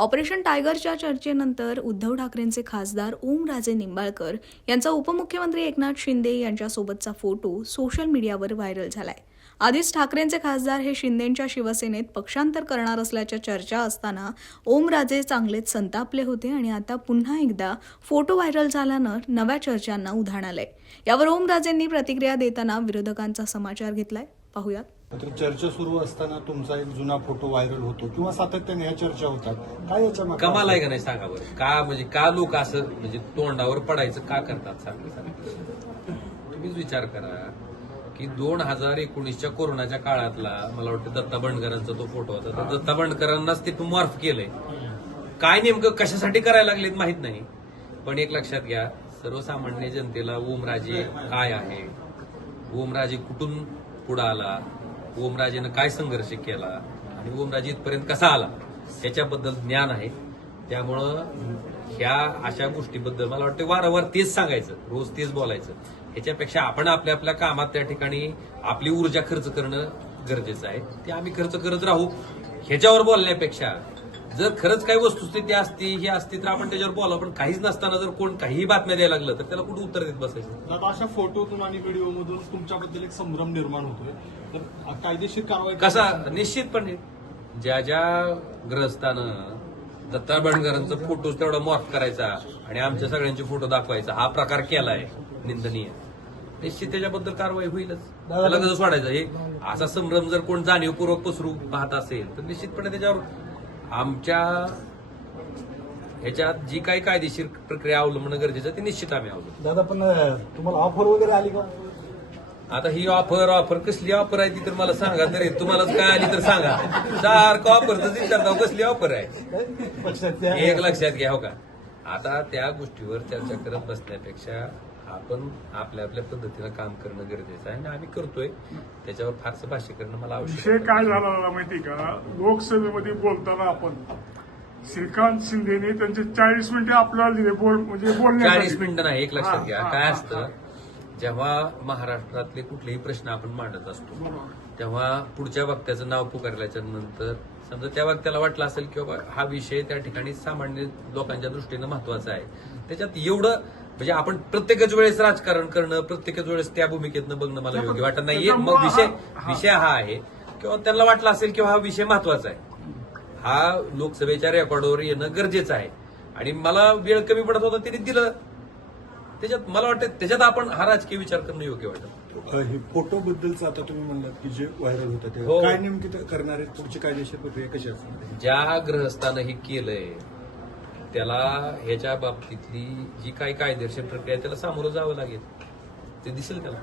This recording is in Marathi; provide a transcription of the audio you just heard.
ऑपरेशन टायगरच्या चर्चेनंतर उद्धव ठाकरेंचे खासदार ओमराजे निंबाळकर यांचा उपमुख्यमंत्री एकनाथ शिंदे यांच्यासोबतचा फोटो सोशल मीडियावर व्हायरल झालाय. आधीच ठाकरेंचे खासदार हे शिंदेंच्या शिवसेनेत पक्षांतर करणार असल्याच्या चर्चा असताना ओमराजे चांगलेच संतापले होते आणि आता पुन्हा एकदा फोटो व्हायरल झाल्यानं नव्या चर्चांना उधाण आलंय. यावर ओमराजेंनी प्रतिक्रिया देताना विरोधकांचा समाचार घेतलाय. पाहूयात. तर चर्चा सुरू असताना तुमचा एक जुना फोटो व्हायरल होतो किंवा सातत्याने ह्या चर्चा होतात. काय याच्या मागे कमाल आहे का नाही सांगा बरं. का म्हणजे का लोक असं म्हणजे तोंडावर पडायचं का करतात सारखं. तुम्हीच विचार करा की 2019च्या कोरोनाच्या काळातला मला वाटतं दत्ता बंडकरांचा तो फोटो होता. तर दत्ता बंडकरांनाच ते मॉर्फ केलंय. काय नेमकं कशासाठी करायला लागलेत माहित नाही. पण एक लक्षात घ्या, सर्वसामान्य जनतेला ओमराजे काय आहे, ओमराजे कुठून पुढे आला, ओमराजेनं काय संघर्ष केला आणि ओमराजे इथपर्यंत कसा आला याच्याबद्दल ज्ञान आहे. त्यामुळं ह्या अशा गोष्टीबद्दल मला वाटतं वारंवार तेच सांगायचं, रोज तेच बोलायचं. ह्याच्यापेक्षा आपण आपल्या आपल्या कामात त्या ठिकाणी आपली ऊर्जा खर्च करणं गरजेचं आहे. ते आम्ही खर्च करत राहू. ह्याच्यावर बोलण्यापेक्षा जर खरंच काही वस्तुस्थिती असती ही असती तर आपण त्याच्यावर बोला. पण काहीच नसताना जर कोण काहीही बातम्या द्यायला लागलं तर त्याला कुठं उत्तर देत बसायचं. दादा, अशा फोटोतून आणि व्हिडिओमधून तुमच्याबद्दल एक संभ्रम निर्माण होतोय. तर कायदेशीर कारवाई कसा निश्चितपणे ज्या ज्या ग्रहस्थानं दत्ता बंडकरांचा फोटोच तेवढा मॉर्फ करायचा आणि आमच्या सगळ्यांचे फोटो दाखवायचा हा प्रकार केलाय निंदनीय. निश्चित त्याच्याबद्दल कारवाई होईलच. त्याला कसं सोडायचं. हे असा संभ्रम जर कोण जाणीवपूर्वक पसरू पाहत असेल तर निश्चितपणे त्याच्यावर आमच्या ह्याच्यात जी काही कायदेशीर प्रक्रिया अवलंबणं गरजेचं ते निश्चित आम्ही अवलंबू. दादा, पण तुम्हाला ऑफर वगैरे आली का? आता ही ऑफर कसली ऑफर आहे ती तर मला सांगा. तरी तुम्हालाच काय आली तर सांगा. सारखं ऑफरच विचारता कसली ऑफर आहे. एक लक्षात घ्या हो का. आता त्या गोष्टीवर चर्चा करत बसण्यापेक्षा आपण आपल्या आपल्या पद्धतीनं काम करणं गरजेचं आहे आणि आम्ही करतोय. त्याच्यावर फारसं भाष्य करणं मला आवश्यक. विषय काय झाला माहिती का, लोकसभेमध्ये बोलताना आपण श्रीकांत शिंदेने त्यांचे 40 मिनिटे आपल्याला दिले म्हणजे बोलण्यासाठी. 40 मिनिटं नाही. एक लक्षात घ्या, काय असतं जेव्हा महाराष्ट्रातले कुठलेही प्रश्न आपण मांडत असतो तेव्हा पुढच्या वक्त्याचं नाव पुकारल्याच्या नंतर समजा त्या वक्त्याला वाटलं असेल की बाबा हा विषय त्या ठिकाणी सामान्य लोकांच्या दृष्टीनं महत्वाचा आहे. त्याच्यात एवढं म्हणजे आपण प्रत्येकच वेळेस राजकारण करणं, प्रत्येकच वेळेस त्या भूमिकेतनं बघणं मला योग्य वाटत नाहीये. मग विषय हा आहे किंवा त्यांना वाटलं असेल किंवा हा विषय महत्वाचा आहे, हा लोकसभेच्या रेकॉर्डवर येणं गरजेचं आहे आणि मला वेळ कमी पडत होता त्यांनी दिलं. त्याच्यात मला वाटतं त्याच्यात आपण हा राजकीय विचार करणं योग्य वाटतं. हे फोटो बद्दलचं आता तुम्ही म्हणलात की जे व्हायरल होतं ते हो. काय नेमकी करणार आहेत, पुढची कायदेशीर प्रक्रिया कशी असणार? ज्या ग्रहस्थानं हे केलंय त्याला ह्याच्या बाबतीतली जी काही कायदेशीर प्रक्रिया आहे त्याला सामोरं जावं लागेल. ते दिसेल त्याला.